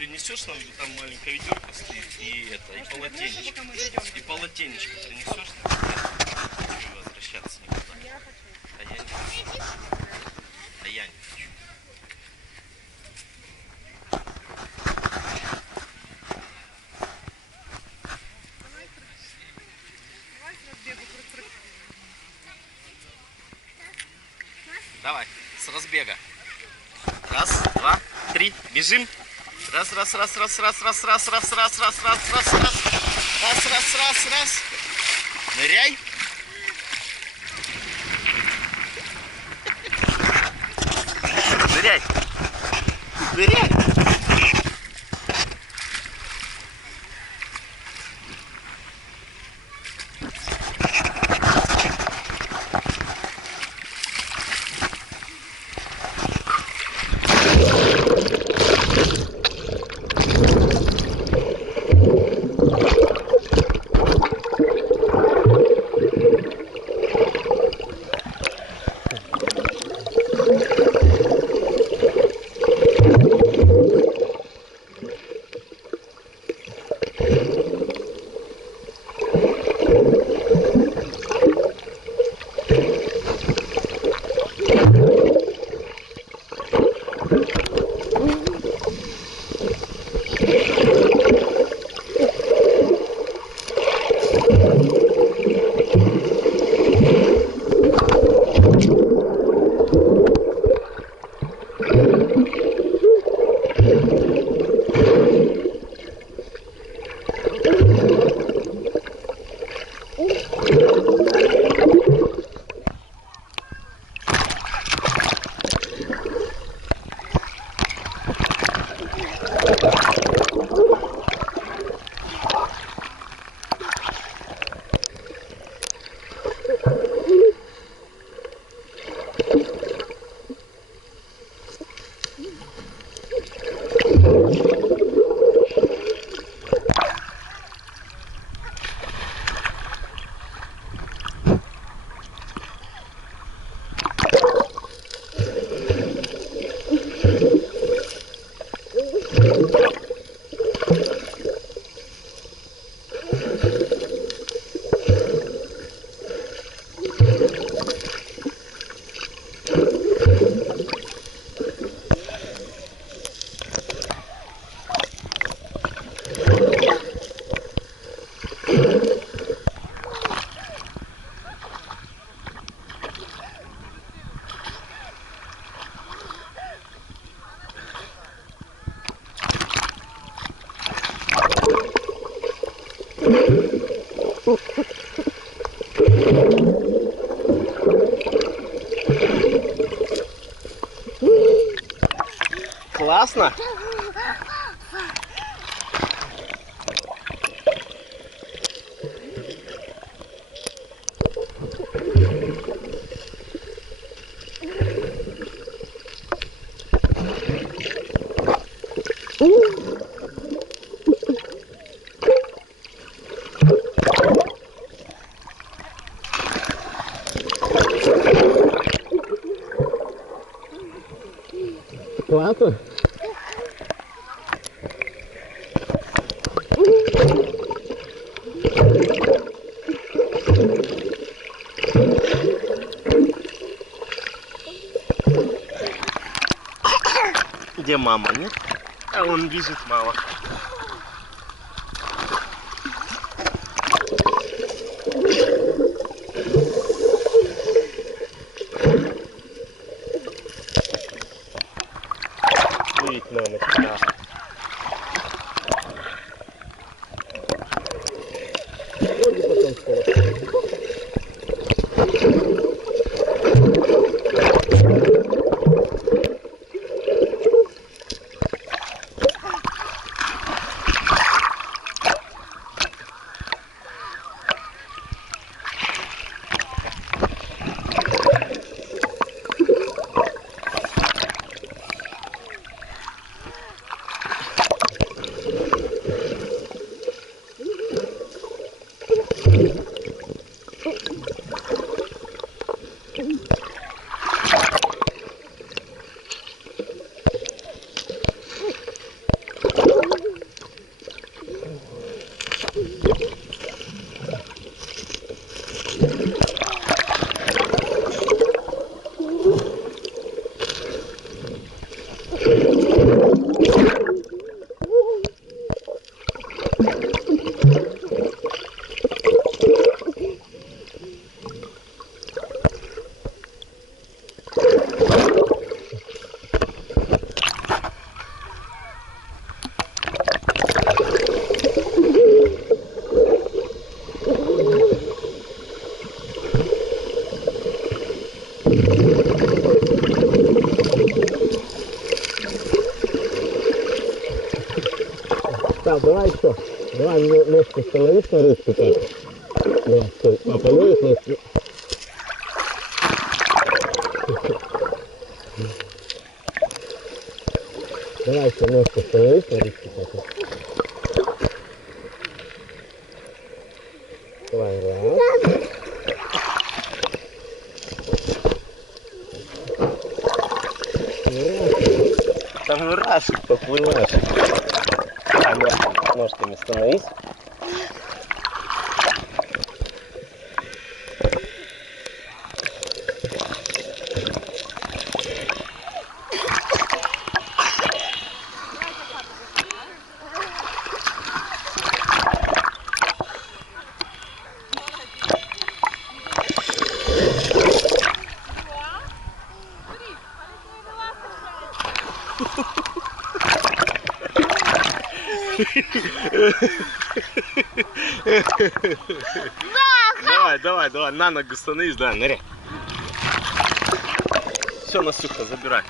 принесешь нам, там маленькая ведерко стоит, и это, и полотенечко. И полотенечко принесешь нам? Хочу возвращаться никуда. А я не хочу. А я не хочу. Давай, с разбега. Раз, два, три, бежим. Раз, раз, раз, раз, раз, раз, раз, раз, раз, раз, раз, раз, раз, раз, раз, раз, раз. Ныряй. Ныряй. Ныряй. Классно? Классно? Где мама, нет? А он бежит, мама. Видит мамочка. Вроде потом скоро. давай еще. Давай ножку становись на рыбку так. Давай, стой. Папа ловит ножку. Давай еще ножку становись на рыбку так. Давай, раз. Там мурашек поплываешь. Давай ножками становись. Давай, на ногу становись, да, ныряй. Все, Настюха, забирай.